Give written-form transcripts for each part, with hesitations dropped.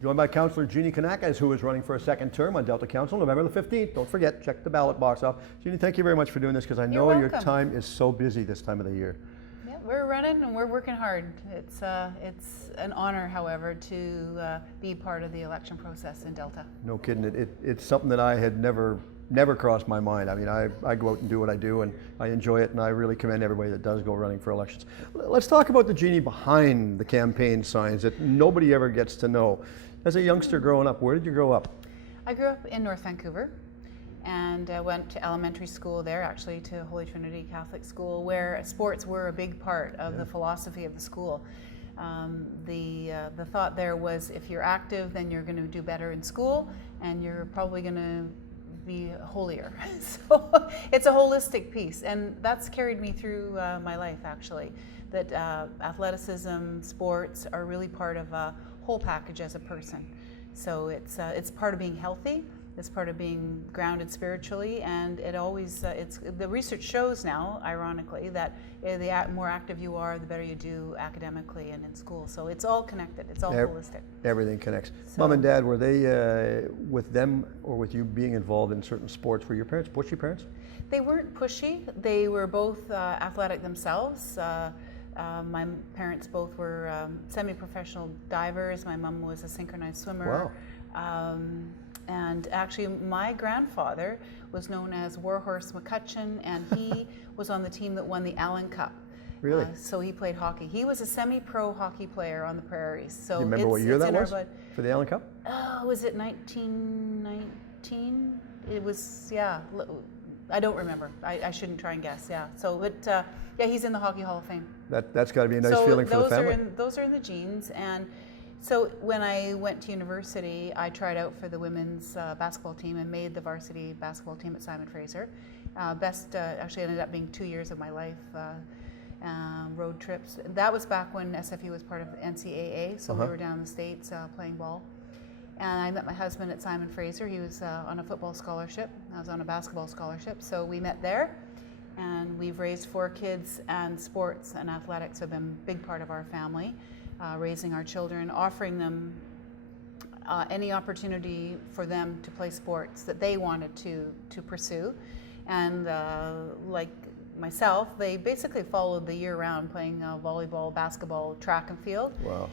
Joined by Councillor Jeannie Kanakas, who is running for a second term on Delta Council, November the 15th. Don't forget, check the ballot box off. Jeannie, thank you very much for doing this, because I know your time is so busy this time of the year. Yeah, we're running and we're working hard. It's an honor, however, to be part of the election process in Delta. No kidding. It's something that I had never crossed my mind. I mean, I go out and do what I do, and I enjoy it, and I really commend everybody that does go running for elections. Let's talk about the Jeannie behind the campaign signs that nobody ever gets to know. As a youngster growing up, where did you grow up? I grew up in North Vancouver and went to elementary school there, actually to Holy Trinity Catholic School, where sports were a big part of the philosophy of the school. The thought there was, if you're active, then you're going to do better in school, and you're probably going to be holier. So it's a holistic piece, and that's carried me through my life, actually, that athleticism, sports are really part of a whole package as a person. So it's part of being healthy, it's part of being grounded spiritually, and it always, the research shows now, ironically, that the more active you are, the better you do academically and in school. So it's all connected, it's all holistic. Everything connects. So, Mom and Dad, were they, with them or with you being involved in certain sports, were your parents pushy parents? They weren't pushy. They were both athletic themselves. My parents both were semi-professional divers. My mom was a synchronized swimmer. Wow. And actually, my grandfather was known as Warhorse McCutcheon, and he was on the team that won the Allen Cup. Really? So he played hockey. He was a semi-pro hockey player on the prairies. So do you remember what year that was for the Allen Cup? Was it 1919? It was, yeah. I don't remember. I shouldn't try and guess. Yeah. So, but yeah, he's in the Hockey Hall of Fame. That's got to be a nice feeling for the family. Those are in the genes. And so when I went to university, I tried out for the women's basketball team and made the varsity basketball team at Simon Fraser. Actually ended up being 2 years of my life. Road trips. That was back when SFU was part of NCAA, so we were down in the States playing ball. And I met my husband at Simon Fraser. He was on a football scholarship. I was on a basketball scholarship. So we met there, and we've raised 4 kids, and sports and athletics have been a big part of our family, raising our children, offering them any opportunity for them to play sports that they wanted to pursue. And like myself, they basically followed the year round, playing volleyball, basketball, track and field. Wow.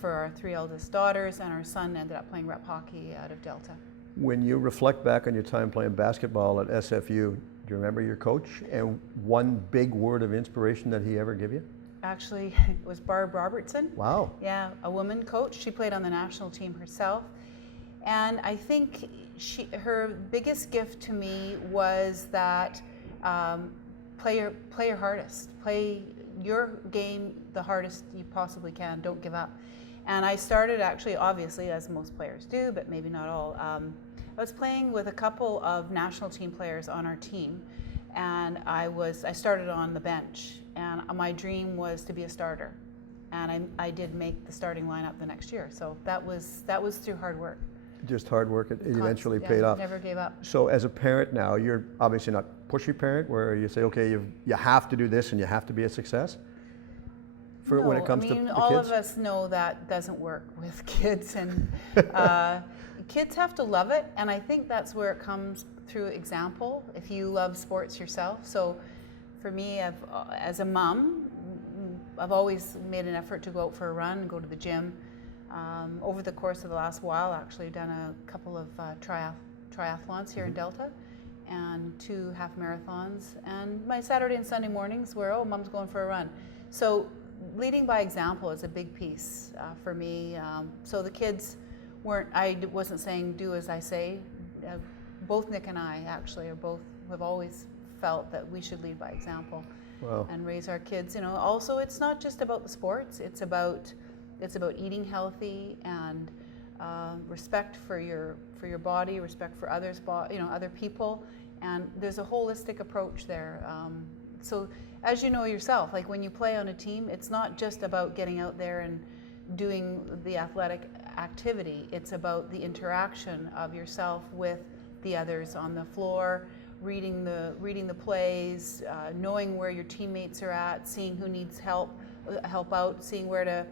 For our 3 eldest daughters, and our son ended up playing rep hockey out of Delta. When you reflect back on your time playing basketball at SFU, do you remember your coach and one big word of inspiration that he ever gave you? Actually, it was Barb Robertson. Wow. Yeah, a woman coach. She played on the national team herself. And I think her biggest gift to me was that play your hardest. Play your game the hardest you possibly can. Don't give up. And I started, actually, obviously, as most players do, but maybe not all. I was playing with a couple of national team players on our team, and I started on the bench, and my dream was to be a starter. And I did make the starting lineup the next year. So that was through hard work. Just hard work, it eventually paid off. Never gave up. So as a parent now, you're obviously not pushy parent where you say, okay, you have to do this and you have to be a success? No, when it comes to the kids? All of us know that doesn't work with kids, and kids have to love it, and I think that's where it comes through example, if you love sports yourself. So for me, as a mom, I've always made an effort to go out for a run and go to the gym. Over the course of the last while, actually done a couple of triathlons here in Delta, and 2 half marathons. And my Saturday and Sunday mornings were, mom's going for a run. So leading by example is a big piece for me. So the kids I wasn't saying do as I say. Both Nick and I actually have always felt that we should lead by example. Wow. And raise our kids. Also, it's not just about the sports. It's about eating healthy and respect for your body, respect for others, other people, and there's a holistic approach there. So as you know yourself, like when you play on a team, it's not just about getting out there and doing the athletic activity. It's about the interaction of yourself with the others on the floor, reading the plays, knowing where your teammates are at, seeing who needs help out, seeing where to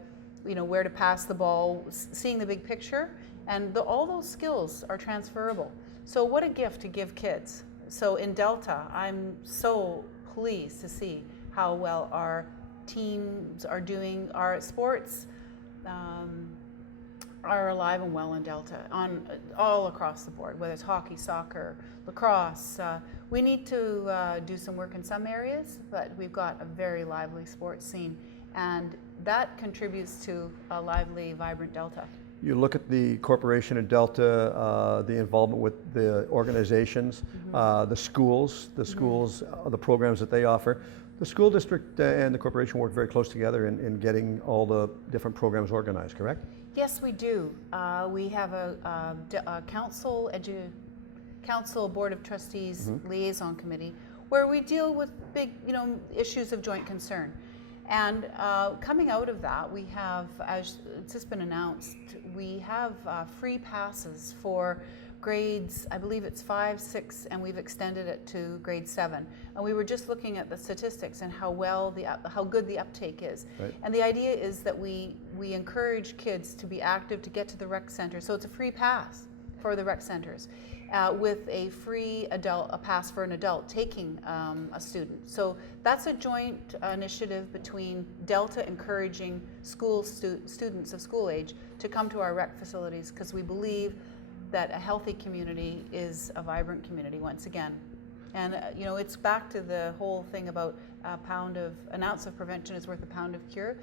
where to pass the ball, seeing the big picture, and all those skills are transferable. So what a gift to give kids. So in Delta, I'm so pleased to see how well our teams are doing. Our sports are alive and well in Delta, all across the board, whether it's hockey, soccer, lacrosse. We need to do some work in some areas, but we've got a very lively sports scene, and that contributes to a lively, vibrant Delta. You look at the corporation in Delta, the involvement with the organizations, the schools, the programs that they offer. The school district and the corporation work very close together in getting all the different programs organized, correct? Yes, we do. We have a council board of trustees liaison committee where we deal with big, issues of joint concern. And coming out of that, we have, as it's just been announced, we have free passes for grades, I believe it's 5, 6, and we've extended it to grade 7. And we were just looking at the statistics and how good the uptake is. Right. And the idea is that we encourage kids to be active, to get to the rec center. So it's a free pass for the rec centers, with a free a pass for an adult taking a student. So that's a joint initiative between Delta encouraging students of school age to come to our rec facilities, because we believe that a healthy community is a vibrant community once again. And it's back to the whole thing about an ounce of prevention is worth a pound of cure.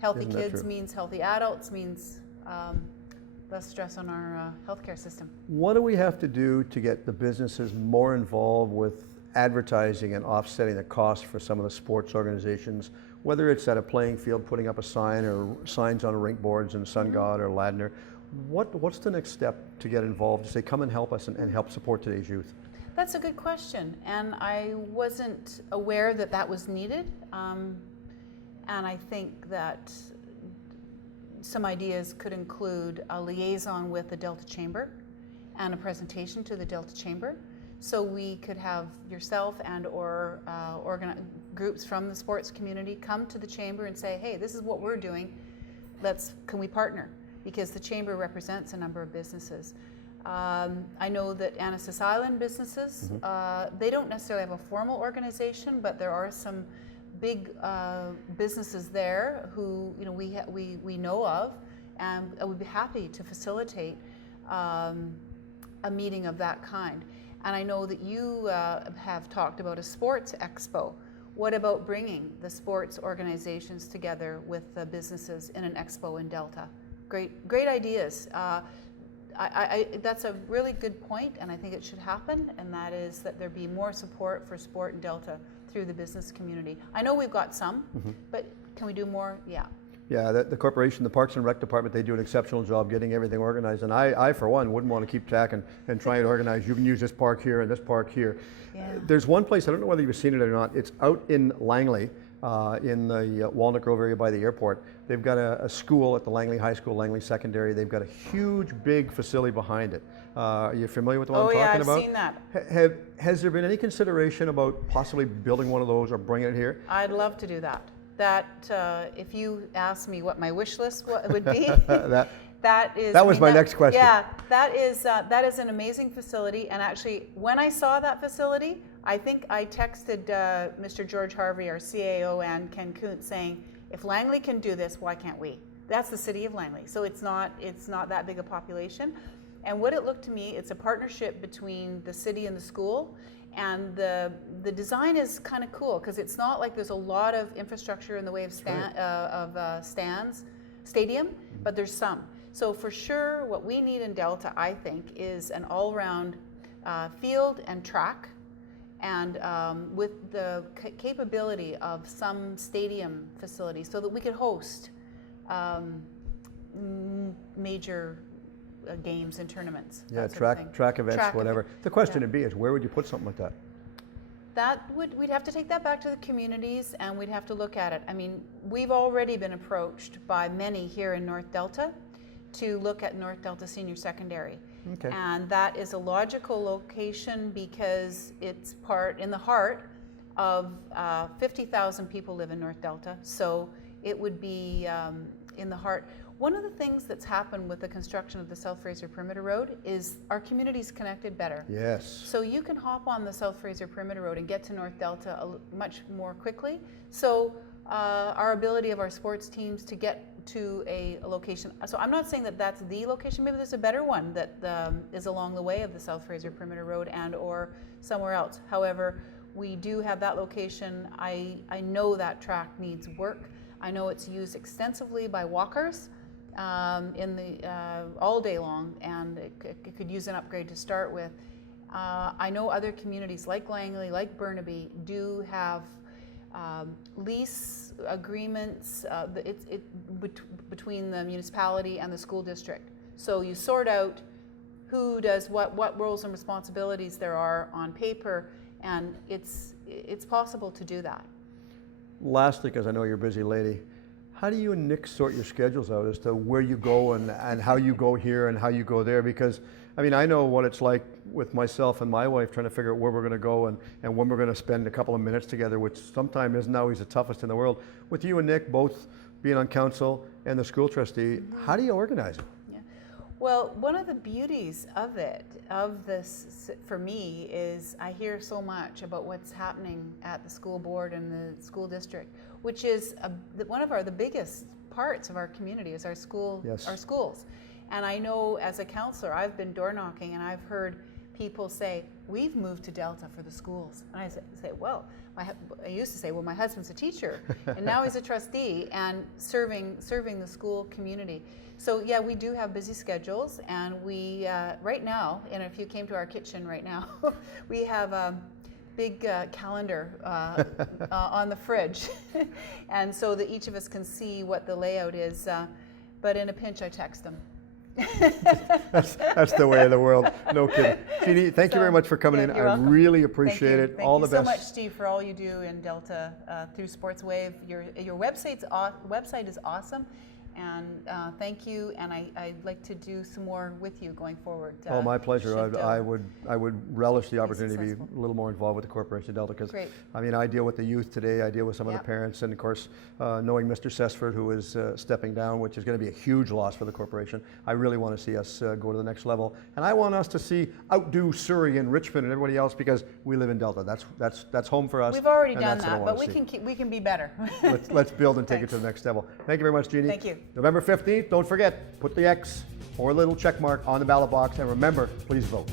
Healthy kids means healthy adults, means less stress on our healthcare system. What do we have to do to get the businesses more involved with advertising and offsetting the cost for some of the sports organizations, whether it's at a playing field, putting up a sign or signs on rink boards in SunGod or Ladner? What's the next step to get involved, to say, come and help us and help support today's youth? That's a good question, and I wasn't aware that that was needed. And I think that some ideas could include a liaison with the Delta Chamber and a presentation to the Delta Chamber. So we could have yourself and or groups from the sports community come to the Chamber and say, hey, this is what we're doing. Can we partner? Because the Chamber represents a number of businesses. I know that Annacis Island businesses, they don't necessarily have a formal organization, but there are some big businesses there who we know of, and I would be happy to facilitate a meeting of that kind. And I know that you have talked about a sports expo. What about bringing the sports organizations together with the businesses in an expo in Delta? Great ideas. That's a really good point, and I think it should happen, and that is that there be more support for sport in Delta through the business community. I know we've got some, but can we do more? Yeah. Yeah, the corporation, the Parks and Rec Department, they do an exceptional job getting everything organized, and I for one, wouldn't want to keep track and try and organize, you can use this park here and this park here. Yeah. There's one place, I don't know whether you've seen it or not, it's out in Langley, in the Walnut Grove area by the airport. They've got a school at the Langley High School, Langley Secondary. They've got a huge, big facility behind it. Are you familiar with the one I'm talking about? Oh yeah, I've seen that. Has there been any consideration about possibly building one of those or bringing it here? I'd love to do that. If you ask me what my wish list would be, that was my next question. Yeah, that is an amazing facility. And actually, when I saw that facility, I think I texted Mr. George Harvey, our CAO, and Ken Kuntz saying, if Langley can do this, why can't we? That's the city of Langley, so it's not that big a population. And what it looked to me, it's a partnership between the city and the school. And the design is kind of cool because it's not like there's a lot of infrastructure in the way of stadium, but there's some. So for sure, what we need in Delta, I think, is an all-round field and track, and with the capability of some stadium facilities so that we could host major games and tournaments. Yeah, track events, whatever. The question would be is, where would you put something like that? We'd have to take that back to the communities, and we'd have to look at it. I mean, we've already been approached by many here in North Delta to look at North Delta Senior Secondary. Okay. And that is a logical location because it's in the heart of 50,000 people live in North Delta. So it would be in the heart. One of the things that's happened with the construction of the South Fraser Perimeter Road is our community's connected better. Yes. So you can hop on the South Fraser Perimeter Road and get to North Delta much more quickly. So our ability of our sports teams to get to a location. So I'm not saying that that's the location. Maybe there's a better one that is along the way of the South Fraser Perimeter Road and or somewhere else. However, we do have that location. I know that track needs work. I know it's used extensively by walkers in the all day long, and it could use an upgrade to start with. I know other communities like Langley, like Burnaby, do have lease agreements between the municipality and the school district. So you sort out who does what roles and responsibilities there are on paper, and it's possible to do that. Lastly, because I know you're a busy lady, how do you and Nick sort your schedules out as to where you go and how you go here and how you go there? Because I mean, I know what it's like with myself and my wife trying to figure out where we're going to go and when we're going to spend a couple of minutes together, which sometimes isn't always the toughest in the world. With you and Nick both being on council and the school trustee, how do you organize it? Yeah. Well, one of the beauties of this for me is I hear so much about what's happening at the school board and the school district, which is one of the biggest parts of our community is our schools. And I know as a counselor, I've been door knocking and I've heard people say, we've moved to Delta for the schools. And I say, well, I used to say, well, my husband's a teacher and now he's a trustee and serving the school community. So yeah, we do have busy schedules, and we, right now, and if you came to our kitchen right now, we have a big calendar on the fridge. And so that each of us can see what the layout is. But in a pinch, I text them. That's the way of the world. No kidding. Jeannie, thank you very much for coming in. You're I welcome. really appreciate it. Thank All you the best. so much, Steve, for all you do in Delta through SportsWave. Your website is awesome, and thank you. And I'd like to do some more with you going forward. Oh, my pleasure. I would relish the opportunity to be successful. a little more involved with the Corporation of Delta, because Great. I mean, I deal with the youth today. I deal with some of Yep. the parents, and of course, knowing Mr. Sesford, who is stepping down, which is going to be a huge loss for the corporation. I really want to see us go to the next level, and I want us to see outdo Surrey and Richmond and everybody else, because we live in Delta. That's home for us. We've already and done that's what I that, wanna but see. we can be better. Let's build and take it Thanks. to the next level. Thank you very much, Jeannie. Thank you. November 15th, don't forget, put the X or a little check mark on the ballot box, and remember, please vote.